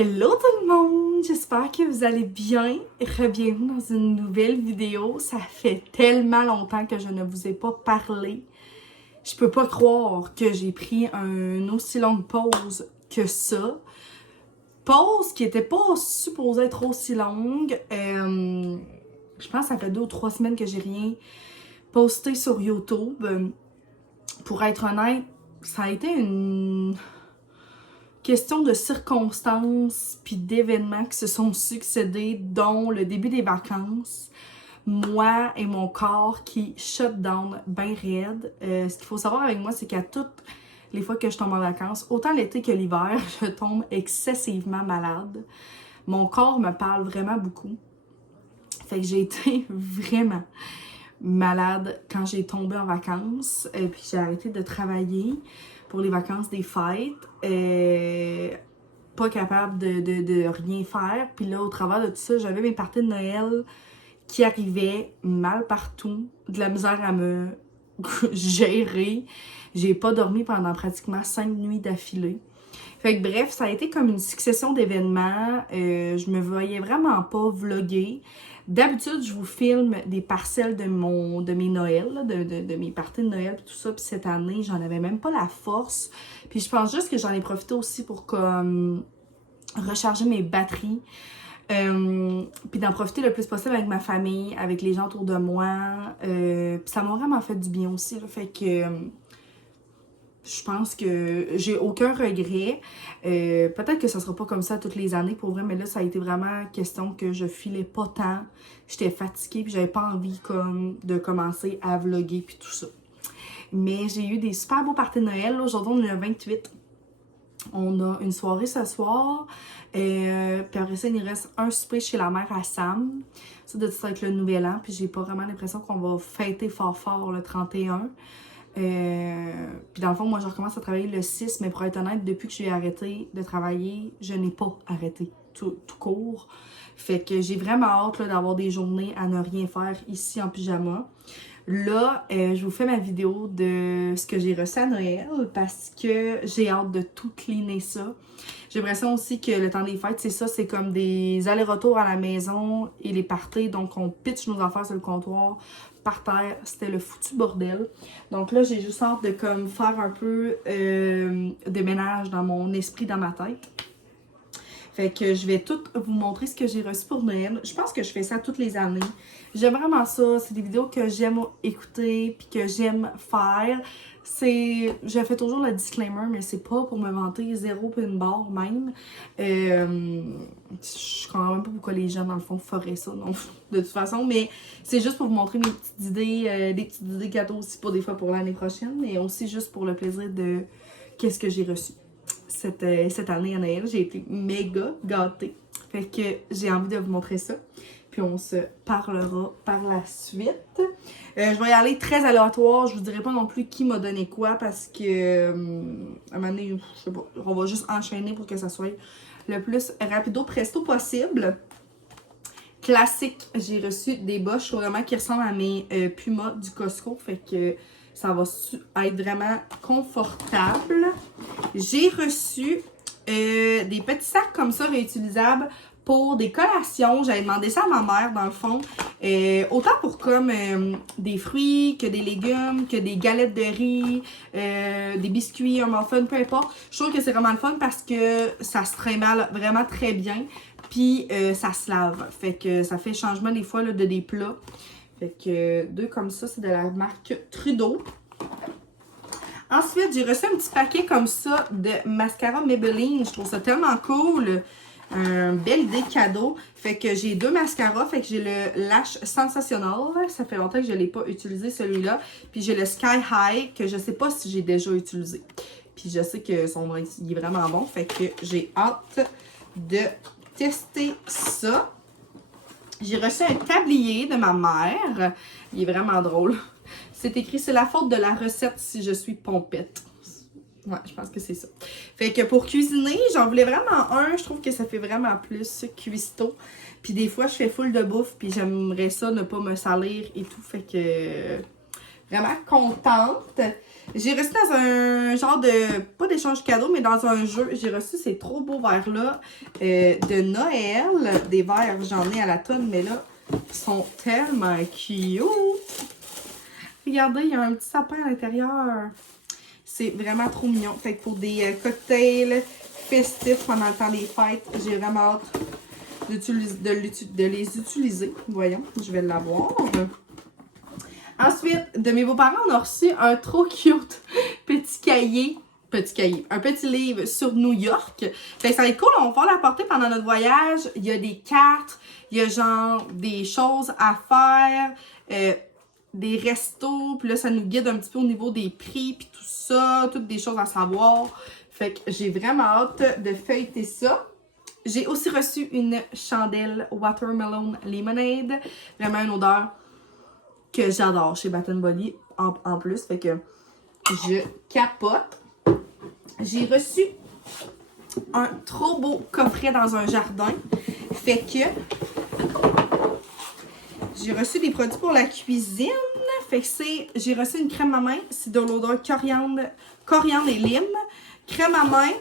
Hello tout le monde, j'espère que vous allez bien. Bienvenue dans une nouvelle vidéo. Ça fait tellement longtemps que je ne vous ai pas parlé. Je peux pas croire que j'ai pris une aussi longue pause que ça. Pause qui était pas supposée être aussi longue. Je pense que ça fait 2 ou 3 semaines que j'ai rien posté sur YouTube. Pour être honnête, ça a été une question de circonstances puis d'événements qui se sont succédés, dont le début des vacances, moi et mon corps qui shut down bien raide. Ce qu'il faut savoir avec moi, c'est qu'à toutes les fois que je tombe en vacances, autant l'été que l'hiver, je tombe excessivement malade. Mon corps me parle vraiment beaucoup. Fait que j'ai été vraiment malade quand j'ai tombé en vacances. Puis j'ai arrêté de travailler pour les vacances des fêtes. Pas capable de rien faire. Puis là, au travers de tout ça, j'avais mes parties de Noël qui arrivaient mal partout. De la misère à me gérer. J'ai pas dormi pendant pratiquement 5 nuits d'affilée. Fait que bref, ça a été comme une succession d'événements. Je me voyais vraiment pas vlogger. D'habitude, je vous filme des parcelles de mes Noëls, de mes parties de Noël et tout ça. Puis cette année, j'en avais même pas la force. Puis je pense juste que j'en ai profité aussi pour comme recharger mes batteries. Puis d'en profiter le plus possible avec ma famille, avec les gens autour de moi. Puis ça m'a vraiment fait du bien aussi. Là, fait que je pense que j'ai aucun regret. Peut-être que ça sera pas comme ça toutes les années pour vrai, mais là, ça a été vraiment question que je filais pas tant. J'étais fatiguée puis j'avais pas envie comme de commencer à vlogger puis tout ça. Mais j'ai eu des super beaux parties de Noël. Aujourd'hui, on est le 28. On a une soirée ce soir. Puis après ça, il nous reste un souper chez la mère à Sam. Ça doit être avec le nouvel an. Puis j'ai pas vraiment l'impression qu'on va fêter fort le 31. Puis dans le fond, moi je recommence à travailler le 6, mais pour être honnête, depuis que j'ai arrêté de travailler, je n'ai pas arrêté tout court. Fait que j'ai vraiment hâte d'avoir des journées à ne rien faire ici en pyjama. Là, je vous fais ma vidéo de ce que j'ai reçu à Noël parce que j'ai hâte de tout cleaner ça. J'ai l'impression aussi que le temps des fêtes, c'est ça, c'est comme des allers-retours à la maison et les parties. Donc, on pitch nos affaires sur le comptoir par terre. C'était le foutu bordel. Donc là, j'ai juste hâte de comme faire un peu de ménage dans mon esprit, dans ma tête. Fait que je vais tout vous montrer ce que j'ai reçu pour Noël. Je pense que je fais ça toutes les années. J'aime vraiment ça. C'est des vidéos que j'aime écouter puis que j'aime faire. Je fais toujours le disclaimer, mais c'est pas pour me vanter, 0 puis une barre même. Je comprends même pas pourquoi les gens, dans le fond, feraient ça, non, de toute façon. Mais c'est juste pour vous montrer mes petites idées, des petites idées cadeaux aussi pour des fois pour l'année prochaine. Et aussi juste pour le plaisir de qu'est-ce que j'ai reçu. Cette année à Noël, j'ai été méga gâtée. Fait que j'ai envie de vous montrer ça. Puis on se parlera par la suite. Je vais y aller très aléatoire. Je vous dirai pas non plus qui m'a donné quoi parce que à un moment donné, je sais pas, on va juste enchaîner pour que ça soit le plus rapido presto possible. Classique, j'ai reçu des bottes vraiment qui ressemblent à mes Puma du Costco. Fait que ça va être vraiment confortable. J'ai reçu des petits sacs comme ça réutilisables pour des collations. J'avais demandé ça à ma mère dans le fond. Autant pour comme des fruits, que des légumes, que des galettes de riz, des biscuits, un muffin, peu importe. Je trouve que c'est vraiment le fun parce que ça se trimballe vraiment très bien. Puis ça se lave. Fait que ça fait changement des fois là, de des plats. Fait que 2 comme ça, c'est de la marque Trudeau. Ensuite, j'ai reçu un petit paquet comme ça de mascara Maybelline. Je trouve ça tellement cool. Belle idée de cadeau. Fait que j'ai 2 mascaras. Fait que j'ai le Lash Sensational. Ça fait longtemps que je ne l'ai pas utilisé celui-là. Puis j'ai le Sky High que je ne sais pas si j'ai déjà utilisé. Puis je sais que il est vraiment bon. Fait que j'ai hâte de tester ça. J'ai reçu un tablier de ma mère. Il est vraiment drôle. C'est écrit, c'est la faute de la recette si je suis pompette. Ouais, je pense que c'est ça. Fait que pour cuisiner, j'en voulais vraiment un. Je trouve que ça fait vraiment plus cuistot. Puis des fois, je fais full de bouffe. Puis j'aimerais ça ne pas me salir et tout. Fait que vraiment contente. J'ai reçu dans un genre de, pas d'échange cadeau, mais dans un jeu, j'ai reçu ces trop beaux verres-là de Noël. Des verres, j'en ai à la tonne, mais là, ils sont tellement cute. Regardez, il y a un petit sapin à l'intérieur. C'est vraiment trop mignon. Fait que pour des cocktails festifs pendant le temps des fêtes, j'ai vraiment hâte de les utiliser. Voyons, je vais l'avoir. Ensuite, de mes beaux-parents, on a reçu un trop cute petit cahier. Un petit livre sur New York. Fait que ça va être cool, on va pouvoir l'apporter pendant notre voyage. Il y a des cartes, il y a genre des choses à faire, des restos, puis là, ça nous guide un petit peu au niveau des prix, puis tout ça, toutes des choses à savoir. Fait que j'ai vraiment hâte de feuilleter ça. J'ai aussi reçu une chandelle Watermelon Lemonade. Vraiment une odeur que j'adore chez Bath Body en plus. Fait que je capote. J'ai reçu un trop beau coffret dans un jardin. Fait que j'ai reçu des produits pour la cuisine. Fait que j'ai reçu une crème à main. C'est de l'odeur coriandre et lime. Crème à main.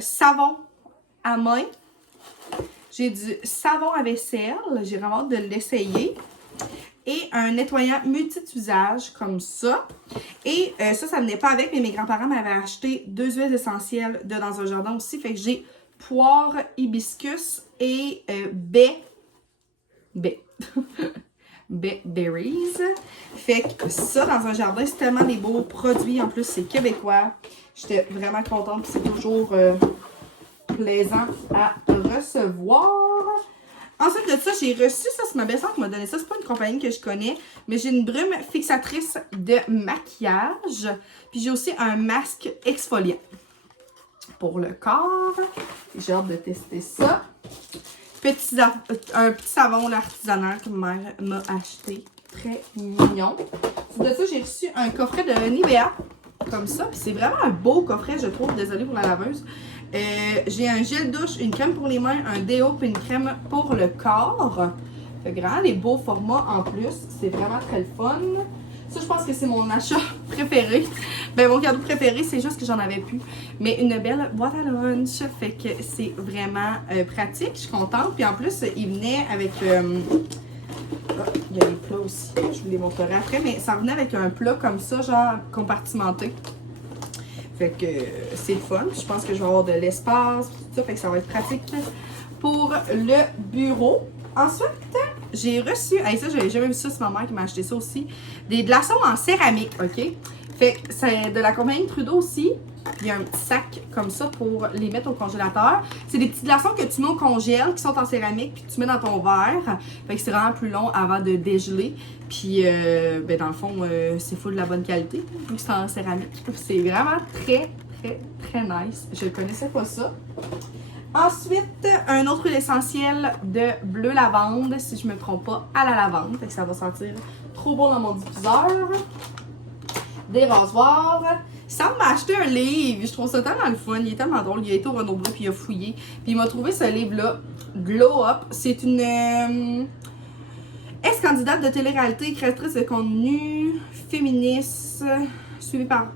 Savon à main. J'ai du savon à vaisselle. J'ai vraiment hâte de l'essayer. Et un nettoyant multi-usage comme ça. Et ça venait pas avec, mais mes grands-parents m'avaient acheté 2 huiles essentielles de dans un jardin aussi. Fait que j'ai poire, hibiscus et baie berries. Fait que ça, dans un jardin, c'est tellement des beaux produits. En plus, c'est québécois. J'étais vraiment contente. C'est toujours plaisant à recevoir. Ensuite de ça, j'ai reçu ça. C'est ma belle-sœur qui m'a donné ça. C'est pas une compagnie que je connais. Mais j'ai une brume fixatrice de maquillage. Puis j'ai aussi un masque exfoliant pour le corps. J'ai hâte de tester ça. Un petit savon artisanal que ma mère m'a acheté. Très mignon. De ça, j'ai reçu un coffret de Nivea. Comme ça. Puis c'est vraiment un beau coffret, je trouve. Désolée pour la laveuse. J'ai un gel douche, une crème pour les mains, un déo puis une crème pour le corps. Fait vraiment des beaux formats en plus. C'est vraiment très le fun. Ça, je pense que c'est mon achat préféré. Ben, mon cadeau préféré, c'est juste que j'en avais plus. Mais une belle boîte à lunch. Fait que c'est vraiment pratique. Je suis contente. Puis en plus, il venait avec... il y a les plats aussi. Je vous les montrerai après. Mais ça venait avec un plat comme ça, genre compartimenté. Fait que c'est le fun. Je pense que je vais avoir de l'espace. Tout ça. Fait que ça va être pratique pour le bureau. Ensuite, j'ai reçu, ça j'avais jamais vu ça, c'est ma mère qui m'a acheté ça aussi, des glaçons en céramique, ok? Fait que c'est de la compagnie Trudeau aussi. Il y a un petit sac comme ça pour les mettre au congélateur. C'est des petits glaçons que tu mets au congèle qui sont en céramique puis que tu mets dans ton verre. Fait que c'est vraiment plus long avant de dégeler. Puis ben dans le fond, c'est full de la bonne qualité vu que c'est en céramique. C'est vraiment très, très, très nice. Je ne connaissais pas ça. Ensuite, un autre huile essentielle de bleu lavande, si je ne me trompe pas, à la lavande. Fait que ça va sentir trop bon dans mon diffuseur. Des rasoirs. Sam m'a acheté un livre. Je trouve ça tellement le fun. Il est tellement drôle. Il a été au Renaud-Bré puis il a fouillé. Puis il m'a trouvé ce livre-là, Glow Up. C'est une ex-candidate de télé-réalité, créatrice de contenu, féministe, suivie par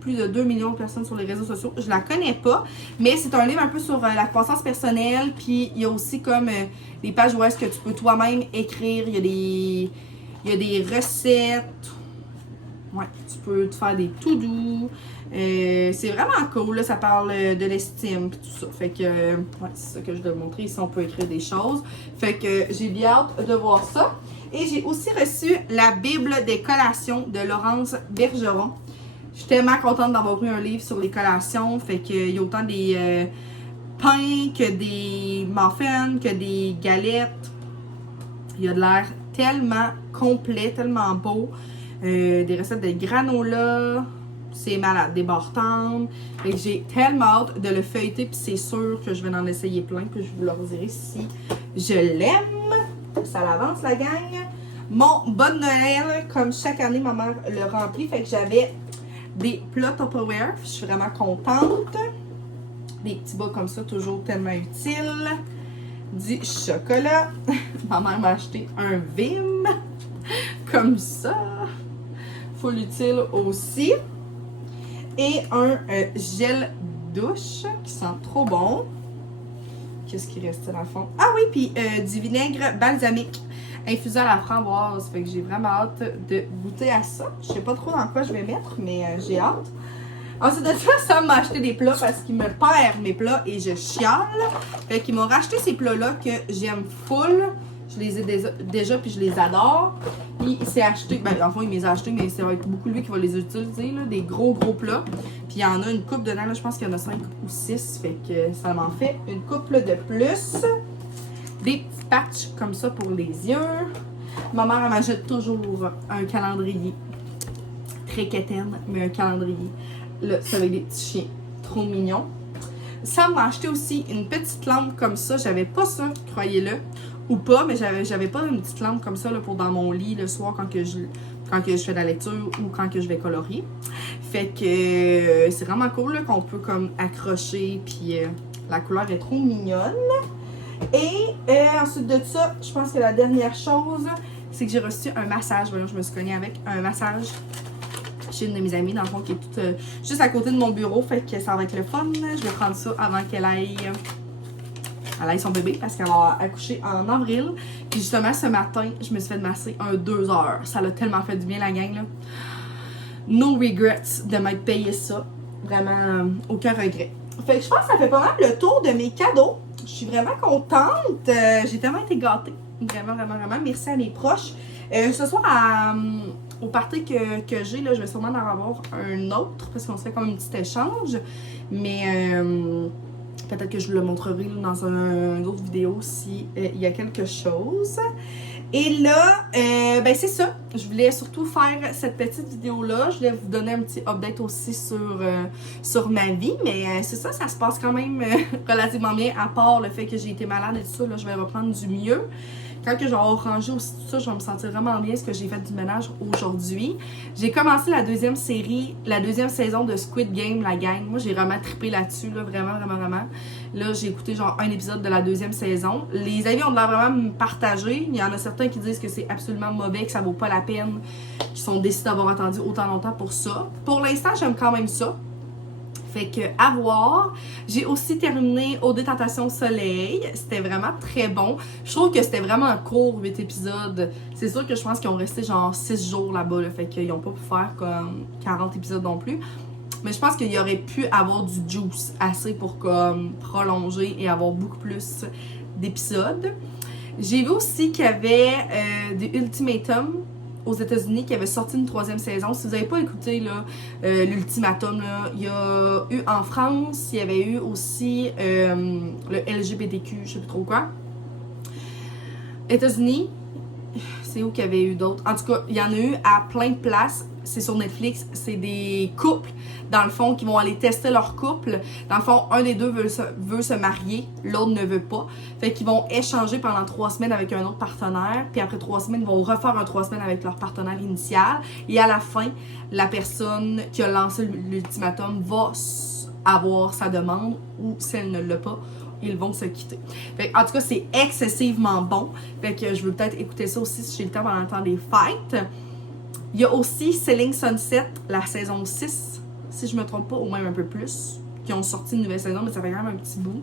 plus de 2 millions de personnes sur les réseaux sociaux. Je la connais pas, mais c'est un livre un peu sur la croissance personnelle. Puis il y a aussi comme des pages où est-ce que tu peux toi-même écrire. Il y a des recettes. Ouais, tu peux te faire des to-do. C'est vraiment cool, là, ça parle de l'estime et tout ça. Fait que, ouais, c'est ça que je dois vous montrer. Ici, on peut écrire des choses. Fait que j'ai bien hâte de voir ça. Et j'ai aussi reçu la Bible des collations de Laurence Bergeron. Je suis tellement contente d'avoir eu un livre sur les collations. Fait qu'il y a autant des pains que des muffins, que des galettes. Il y a de l'air tellement complet, tellement beau. Des recettes de granola. C'est malade. Des barres tendres. Et j'ai tellement hâte de le feuilleter. Puis c'est sûr que je vais en essayer plein. Puis je vous le redirai si je l'aime. Ça l'avance la gang. Mon bon Noël, comme chaque année, ma mère le remplit. Fait que j'avais des plats Tupperware. Je suis vraiment contente. Des petits bas comme ça, toujours tellement utiles. Du chocolat. Ma mère m'a acheté un Vim. Comme ça. full utile aussi. Et un gel douche qui sent trop bon. Qu'est-ce qui restait dans le fond? Ah oui, puis du vinaigre balsamique infusé à la framboise. Fait que j'ai vraiment hâte de goûter à ça. Je sais pas trop dans quoi je vais mettre, mais j'ai hâte. Ensuite de ça, Sam m'a acheté des plats parce qu'il me perd mes plats et je chiale. Fait qu'il m'a racheté ces plats-là que j'aime full. Je les ai déjà puis je les adore. Puis il s'est acheté, ben en fond il me les a achetés, mais ça va être beaucoup lui qui va les utiliser, là, des gros plats. Puis il y en a une coupe dedans, là, je pense qu'il y en a 5 ou 6. Fait que ça m'en fait une couple de plus. Des petits patchs comme ça pour les yeux. Ma mère elle m'achète toujours un calendrier. Très quétaine, mais un calendrier. Là, c'est avec des petits chiens. Trop mignons. Sam m'a acheté aussi une petite lampe comme ça. J'avais pas ça, croyez-le. Ou pas, mais j'avais pas une petite lampe comme ça là, pour dans mon lit le soir quand que je fais de la lecture ou quand que je vais colorier. Fait que c'est vraiment cool là, qu'on peut comme accrocher. Puis la couleur est trop mignonne. Et ensuite de ça, je pense que la dernière chose, c'est que j'ai reçu un massage. Voyons, je me suis cognée avec un massage chez une de mes amies, dans le fond, qui est toute juste à côté de mon bureau. Fait que ça va être le fun. Je vais prendre ça avant qu'elle aille son bébé parce qu'elle va accoucher en avril. Puis justement, ce matin, je me suis fait masser 2 heures. Ça l'a tellement fait du bien, la gang, là. No regrets de m'être payé ça. Vraiment, aucun regret. Fait que je pense que ça fait pas mal le tour de mes cadeaux. Je suis vraiment contente. J'ai tellement été gâtée. Vraiment, vraiment, vraiment. Merci à mes proches. Ce soir, au party que j'ai, là, je vais sûrement en avoir un autre parce qu'on se fait comme un petit échange. Mais peut-être que je vous le montrerai là, dans une autre vidéo si il y a quelque chose. Et là, ben c'est ça. Je voulais surtout faire cette petite vidéo-là. Je voulais vous donner un petit update aussi sur ma vie. Mais c'est ça, ça se passe quand même relativement bien, à part le fait que j'ai été malade et tout ça. Là, je vais reprendre du mieux. Quand que je vais avoir rangé aussi tout ça, je vais me sentir vraiment bien parce que j'ai fait du ménage aujourd'hui. J'ai commencé la deuxième saison de Squid Game, la gang. Moi, j'ai vraiment trippé là-dessus, là, vraiment, vraiment, vraiment. Là, j'ai écouté genre un épisode de la deuxième saison. Les avis ont l'air vraiment me partager. Il y en a certains qui disent que c'est absolument mauvais, que ça vaut pas la peine, qui sont déçus d'avoir attendu autant longtemps pour ça. Pour l'instant, j'aime quand même ça. Fait que, à voir. J'ai aussi terminé Au Détentation Soleil. C'était vraiment très bon. Je trouve que c'était vraiment court, 8 épisodes. C'est sûr que je pense qu'ils ont resté genre 6 jours là-bas. Là, fait qu'ils n'ont pas pu faire comme 40 épisodes non plus. Mais je pense qu'il y aurait pu avoir du juice assez pour comme prolonger et avoir beaucoup plus d'épisodes. J'ai vu aussi qu'il y avait des Ultimatum aux États-Unis qui avait sorti une 3e saison. Si vous n'avez pas écouté l'Ultimatum, il y a eu en France, il y avait eu aussi le LGBTQ, je sais plus trop quoi. États-Unis, c'est où qu'il y avait eu d'autres? En tout cas, il y en a eu à plein de places. C'est sur Netflix. C'est des couples, dans le fond, qui vont aller tester leur couple. Dans le fond, un des deux veut se marier, l'autre ne veut pas. Fait qu'ils vont échanger pendant 3 semaines avec un autre partenaire. Puis après 3 semaines, ils vont refaire 3 semaines avec leur partenaire initial. Et à la fin, la personne qui a lancé l'ultimatum va avoir sa demande ou si elle ne l'a pas, ils vont se quitter. Fait, en tout cas, c'est excessivement bon. Fait que je veux peut-être écouter ça aussi si j'ai le temps pendant le temps des fêtes. Il y a aussi Selling Sunset, la saison 6, si je me trompe pas, ou même un peu plus, qui ont sorti une nouvelle saison, mais ça fait quand même un petit bout.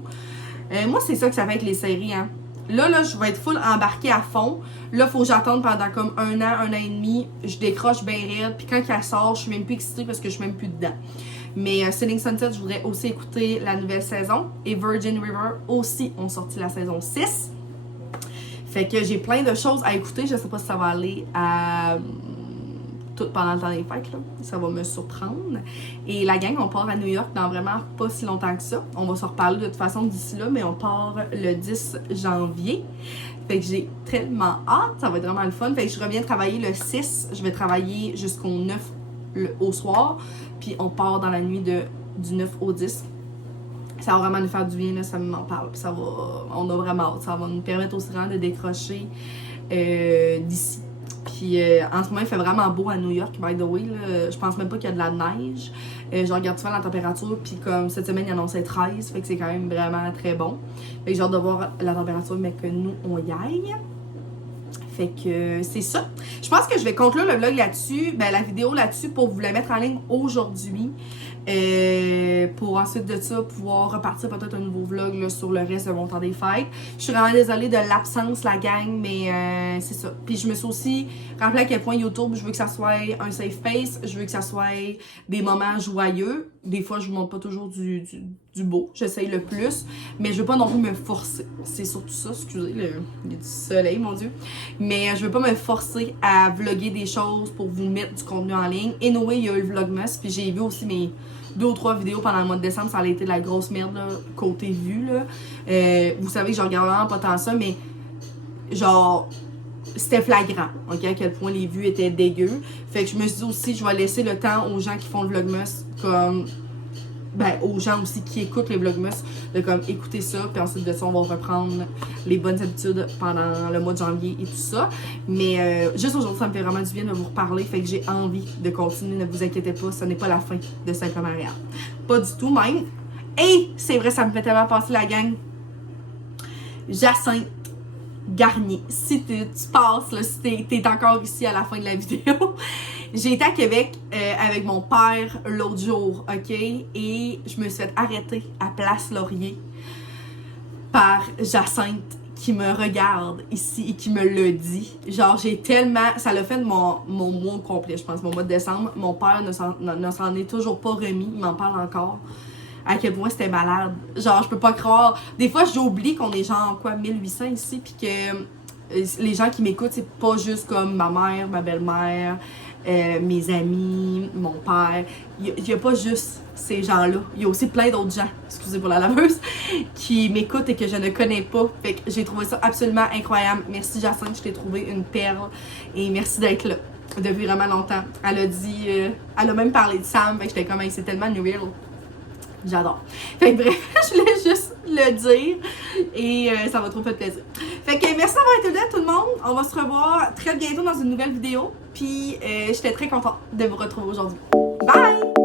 Moi, c'est ça que ça fait avec les séries, hein. Là, je vais être full embarquée à fond. Là, faut que j'attende pendant comme 1 an et demi. Je décroche bien raide. Puis quand elle sort, je suis même plus excitée parce que je suis même plus dedans. Mais Selling Sunset, je voudrais aussi écouter la nouvelle saison. Et Virgin River aussi ont sorti la saison 6. Fait que j'ai plein de choses à écouter. Je sais pas si ça va aller à tout pendant le temps des fêtes, là. Ça va me surprendre. Et la gang, on part à New York dans vraiment pas si longtemps que ça. On va se reparler de toute façon d'ici là, mais on part le 10 janvier. Fait que j'ai tellement hâte. Ça va être vraiment le fun. Fait que je reviens travailler le 6. Je vais travailler jusqu'au 9 au soir. Puis on part dans la nuit du 9 au 10. Ça va vraiment nous faire du bien, là, ça m'en parle. Puis on a vraiment hâte. Ça va nous permettre aussi vraiment de décrocher d'ici. Puis en ce moment, il fait vraiment beau à New York, by the way. Là. Je pense même pas qu'il y a de la neige. Je regarde souvent la température, puis comme cette semaine, il annonçait 13, fait que c'est quand même vraiment très bon. Fait que j'ai hâte de voir la température, mais que nous, on y aille. Fait que c'est ça. Je pense que je vais conclure le vlog là-dessus, ben la vidéo là-dessus pour vous la mettre en ligne aujourd'hui. Pour ensuite de ça pouvoir repartir peut-être un nouveau vlog là, sur le reste de mon temps des fêtes. Je suis vraiment désolée de l'absence, la gang, mais c'est ça. Puis je me suis aussi rappelé à quel point YouTube, je veux que ça soit un safe space, je veux que ça soit des moments joyeux. Des fois, je vous montre pas toujours du beau, j'essaye le plus, mais je veux pas non plus me forcer. C'est surtout ça, excusez, il y a du soleil, mon Dieu. Mais je veux pas me forcer à vlogger des choses pour vous mettre du contenu en ligne. Anyway, il y a eu le Vlogmas, puis j'ai vu aussi mes 2 ou 3 vidéos pendant le mois de décembre, ça a été de la grosse merde, là, côté vue, là. Vous savez que je regarde vraiment pas tant ça, mais genre, c'était flagrant, ok, à quel point les vues étaient dégueu. Fait que je me suis dit aussi, je vais laisser le temps aux gens qui font le Vlogmas, comme, ben, aux gens aussi qui écoutent les Vlogmas, de comme écouter ça, puis ensuite de ça, on va reprendre les bonnes habitudes pendant le mois de janvier et tout ça. Mais juste aujourd'hui, ça me fait vraiment du bien de vous reparler, fait que j'ai envie de continuer, ne vous inquiétez pas, ce n'est pas la fin de Saint-Maria. Pas du tout même. Et c'est vrai, ça me fait tellement passer la gang. Jacinthe Garnier, si tu passes, là, si t'es encore ici à la fin de la vidéo, j'ai été à Québec avec mon père l'autre jour, ok? Et je me suis fait arrêter à Place Laurier par Jacinthe qui me regarde ici et qui me le dit. Genre, j'ai tellement... Ça l'a fait de mon mois complet, je pense, mon mois de décembre. Mon père ne s'en est toujours pas remis, il m'en parle encore. À quel point c'était malade. Genre, je peux pas croire. Des fois, j'oublie qu'on est genre, quoi, 1800 ici, puis que les gens qui m'écoutent, c'est pas juste comme ma mère, ma belle-mère, mes amis, mon père. Il y a pas juste ces gens-là. Il y a aussi plein d'autres gens, excusez pour la laveuse, qui m'écoutent et que je ne connais pas. Fait que j'ai trouvé ça absolument incroyable. Merci Jacinthe, je t'ai trouvé une perle. Et merci d'être là depuis vraiment longtemps. Elle a dit, elle a même parlé de Sam, fait que j'étais comme, hey, c'est tellement new real. J'adore. Fait que bref, je voulais juste le dire et ça m'a trop fait plaisir. Fait que merci d'avoir été là tout le monde. On va se revoir très bientôt dans une nouvelle vidéo. Puis j'étais très contente de vous retrouver aujourd'hui. Bye!